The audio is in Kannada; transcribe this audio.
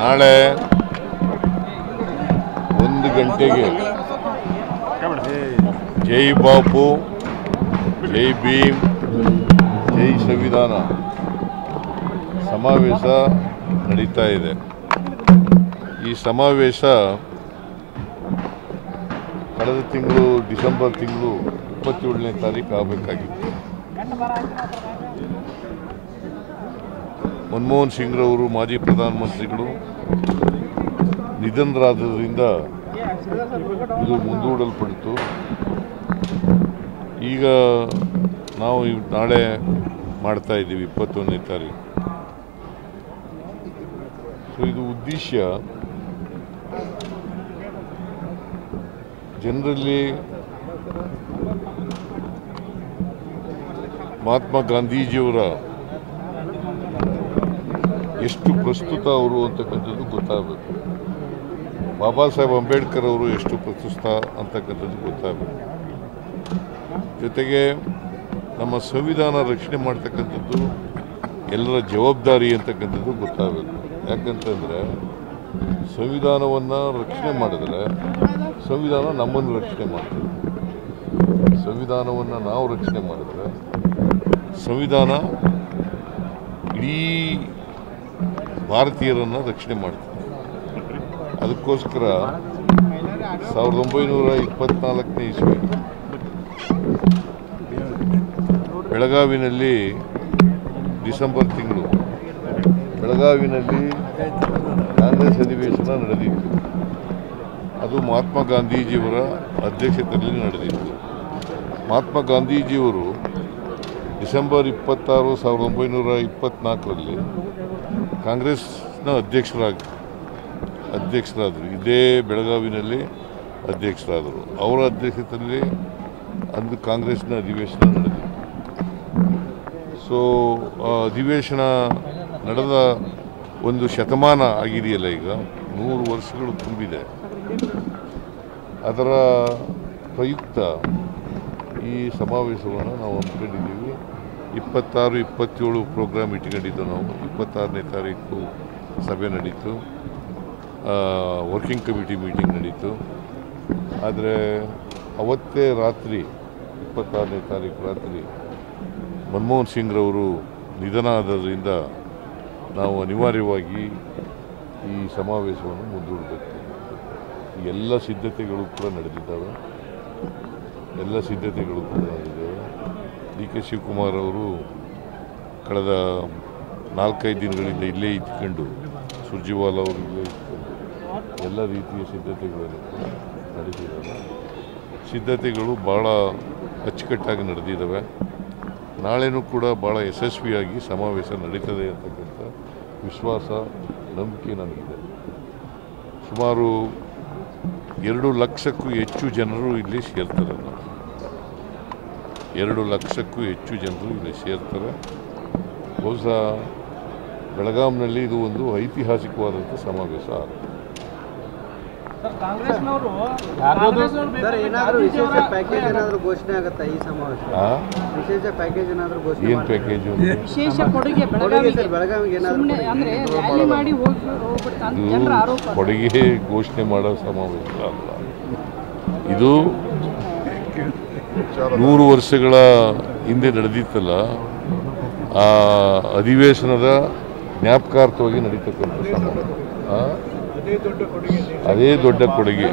ನಾಳೆ 1 ಗಂಟೆಗೆ ಜೈ ಬಾಪು, ಜೈ ಭೀಮ್, ಜೈ ಸಂವಿಧಾನ ಸಮಾವೇಶ ನಡೀತಾ ಇದೆ. ಈ ಸಮಾವೇಶ ಕಳೆದ ತಿಂಗಳು ಡಿಸೆಂಬರ್ ತಿಂಗಳು 27ನೇ ತಾರೀಕು ಆಗಬೇಕಾಗಿತ್ತು. ಮನಮೋಹನ್ ಸಿಂಗ್ರವರು ಮಾಜಿ ಪ್ರಧಾನಮಂತ್ರಿಗಳು ನಿಧನರಾದ್ದರಿಂದ ಇದು ಮುಂದೂಡಲ್ಪಡಿತು. ಈಗ ನಾವು ನಾಳೆ ಮಾಡ್ತಾ ಇದ್ದೀವಿ 21ನೇ ತಾರೀಕು. ಸೊ ಇದು ಉದ್ದೇಶ ಜನರಲ್ಲಿ ಮಹಾತ್ಮ ಗಾಂಧೀಜಿಯವರ ಎಷ್ಟು ಪ್ರಸ್ತುತ ಅವರು ಅಂತಕ್ಕಂಥದ್ದು ಗೊತ್ತಾಗಬೇಕು. ಬಾಬಾ ಸಾಹೇಬ್ ಅಂಬೇಡ್ಕರ್ ಅವರು ಎಷ್ಟು ಪ್ರಸ್ತುತ ಅಂತಕ್ಕಂಥದ್ದು ಗೊತ್ತಾಗಬೇಕು. ಜೊತೆಗೆ ನಮ್ಮ ಸಂವಿಧಾನ ರಕ್ಷಣೆ ಮಾಡ್ತಕ್ಕಂಥದ್ದು ಎಲ್ಲರ ಜವಾಬ್ದಾರಿ ಅಂತಕ್ಕಂಥದ್ದು ಗೊತ್ತಾಗಬೇಕು. ಯಾಕಂತಂದರೆ ಸಂವಿಧಾನವನ್ನು ರಕ್ಷಣೆ ಮಾಡಿದ್ರೆ ಸಂವಿಧಾನ ನಮ್ಮನ್ನು ರಕ್ಷಣೆ ಮಾಡ್ತದೆ. ಸಂವಿಧಾನವನ್ನು ನಾವು ರಕ್ಷಣೆ ಮಾಡಿದ್ರೆ ಸಂವಿಧಾನ ಇಡೀ ಭಾರತೀಯರನ್ನು ರಕ್ಷಣೆ ಮಾಡ್ತದೆ. ಅದಕ್ಕೋಸ್ಕರ 1924ನೇ ಇಸ್ವಿ ಬೆಳಗಾವಿನಲ್ಲಿ ಡಿಸೆಂಬರ್ ತಿಂಗಳು ಬೆಳಗಾವಿನಲ್ಲಿ ಕಾಂಗ್ರೆಸ್ ಅಧಿವೇಶನ ನಡೆದಿತ್ತು. ಅದು ಮಹಾತ್ಮ ಗಾಂಧೀಜಿಯವರ ಅಧ್ಯಕ್ಷತೆಯಲ್ಲಿ ನಡೆದಿತ್ತು. ಮಹಾತ್ಮ ಗಾಂಧೀಜಿಯವರು ಡಿಸೆಂಬರ್ 26, 1924ರಲ್ಲಿ ಕಾಂಗ್ರೆಸ್ನ ಅಧ್ಯಕ್ಷರಾದರು. ಇದೇ ಬೆಳಗಾವಿನಲ್ಲಿ ಅಧ್ಯಕ್ಷರಾದರು. ಅವರ ಅಧ್ಯಕ್ಷತೆಯಲ್ಲಿ ಅಂದು ಕಾಂಗ್ರೆಸ್ನ ಅಧಿವೇಶನ ನಡೆದಿತ್ತು. ಸೊ ಅಧಿವೇಶನ ನಡೆದ ಒಂದು ಶತಮಾನ ಆಗಿದೆಯಲ್ಲ, ಈಗ 100 ವರ್ಷಗಳು ತುಂಬಿದೆ. ಅದರ ಪ್ರಯುಕ್ತ ಈ ಸಮಾವೇಶವನ್ನು ನಾವು ಹಮ್ಮಿಕೊಂಡಿದ್ದೀವಿ. 26, 27 ಪ್ರೋಗ್ರಾಮ್ ಇಟ್ಕೊಂಡಿದ್ದು ನಾವು. 26ನೇ ತಾರೀಕು ಸಭೆ ನಡೀತು, ವರ್ಕಿಂಗ್ ಕಮಿಟಿ ಮೀಟಿಂಗ್ ನಡೀತು. ಆದರೆ ಅವತ್ತೇ ರಾತ್ರಿ 26ನೇ ತಾರೀಕು ರಾತ್ರಿ ಮನಮೋಹನ್ ಸಿಂಗ್ರವರು ನಿಧನ ಆದರಿಂದ ನಾವು ಅನಿವಾರ್ಯವಾಗಿ ಈ ಸಮಾವೇಶವನ್ನು ಮುಂದೂಡಬೇಕು. ಎಲ್ಲ ಸಿದ್ಧತೆಗಳು ಕೂಡ ನಡೆದಿದ್ದಾವೆ. ಡಿ ಕೆ ಶಿವಕುಮಾರ್ ಅವರು ಕಳೆದ 4-5 ದಿನಗಳಿಂದ ಇಲ್ಲೇ ಇದ್ಕೊಂಡು, ಸುರ್ಜಿವಾಲ ಅವರು ಇಲ್ಲೇ ಇದ್ಕೊಂಡು ಎಲ್ಲ ರೀತಿಯ ಸಿದ್ಧತೆಗಳನ್ನು ಕೂಡ ನಡೆದಿದ್ದಾವೆ. ಸಿದ್ಧತೆಗಳು ಭಾಳ ಅಚ್ಚುಕಟ್ಟಾಗಿ ನಡೆದಿದ್ದಾವೆ. ನಾಳೆನೂ ಕೂಡ ಭಾಳ ಯಶಸ್ವಿಯಾಗಿ ಸಮಾವೇಶ ನಡೀತದೆ ಅಂತಕ್ಕಂಥ ವಿಶ್ವಾಸ, ನಂಬಿಕೆ ನನಗಿದೆ. ಸುಮಾರು 2 ಲಕ್ಷಕ್ಕೂ ಹೆಚ್ಚು ಜನರು ಇಲ್ಲಿ ಸೇರ್ತಾರೆ. 2 ಲಕ್ಷಕ್ಕೂ ಹೆಚ್ಚು ಜನರು ಇಲ್ಲಿ ಸೇರ್ತಾರೆ. ಬಹುಶಃ ಬೆಳಗಾಂನಲ್ಲಿ ಇದು ಒಂದು ಐತಿಹಾಸಿಕವಾದಂಥ ಸಮಾವೇಶ ಆಗುತ್ತೆ. ಏನು ಪ್ಯಾಕೇಜು? ಕೊಡುಗೆ ಘೋಷಣೆ ಮಾಡೋ ಸಮಾವೇಶ ಅಲ್ಲ ಇದು. 100 ವರ್ಷಗಳ ಹಿಂದೆ ನಡೆದಿತ್ತಲ್ಲ, ಆ ಅಧಿವೇಶನದ ಜ್ಞಾಪಕಾರ್ಥವಾಗಿ ನಡೀತಕ್ಕಂಥ ಸಮಾವೇಶ. ಅದೇ ದೊಡ್ಡ ಕೊಡುಗೆ.